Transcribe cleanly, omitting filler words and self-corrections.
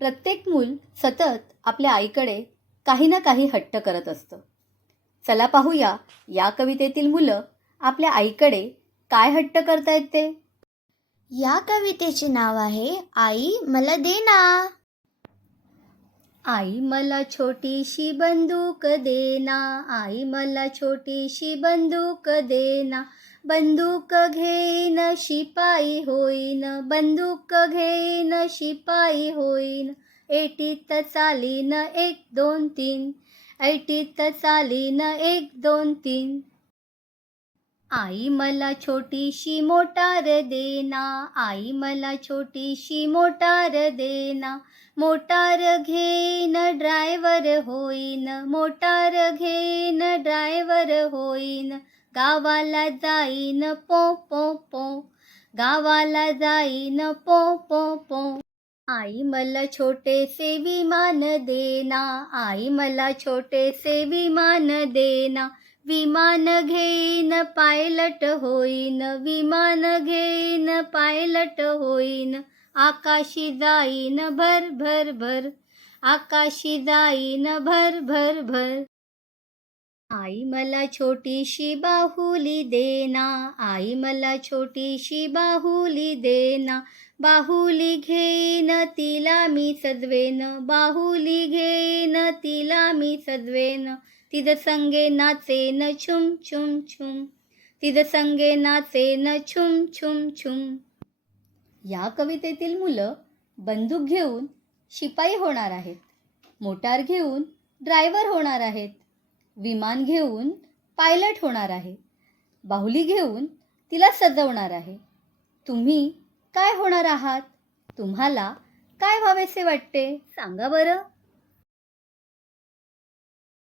प्रत्येक मूल सतत आपल्या आईकडे काही ना काही हट्ट करत असतं. चला पाहूया या कवितेतील मुलं आपल्या आईकडे काय हट्ट करतायत ते. या कवितेचे नाव आहे आई मला दे ना. आई मला छोटीशी बंदूक देना, आई मला छोटीशी बंदूक देना, बंदूक घेईन शिपाई होईन, बंदूक घेईन शिपाई होईन, ऐटीत चालीन 1 2 3, ऐटीत चालीन 1 2 3. आई मला छोटीशी मोटार देना, आई मला छोटीशी मोटार देना, मोटार घेईन ड्रायव्हर होईन, मोटार घेईन ड्रायव्हर होईन, गावाला जाईन पो पो पो, गावाला जाईन पो पो पो. आई मला छोटेसे विमान देना, आई मला छोटेसे विमान देना, विमान घेईन पायलट होईन, विमान घेईन पायलट होईन, आकाशी जाईन भर भर भर, आकाशी जाईन भर भर भर. आई मला छोटीशी बाहुली देना, आई मला छोटीशी बाहुली देना, बाहुली घेईन तिला मी सजवेन, बाहुली घेईन तिला मी सजवेन, तिज संगे नाचेन छुम छुम छुम, तिज संगे नाचेन छुम छुम छुम. या कवितेतील मुलं बंदूक घेऊन शिपाई होणार आहेत, मोटार घेऊन ड्रायव्हर होणार आहेत, विमान घेऊन पायलट होणार आहे, बाहुली घेऊन तिला सजवणार आहे. तुम्ही काय होणार आहात? तुम्हाला काय व्हावेसे वाटते सांगा बरं.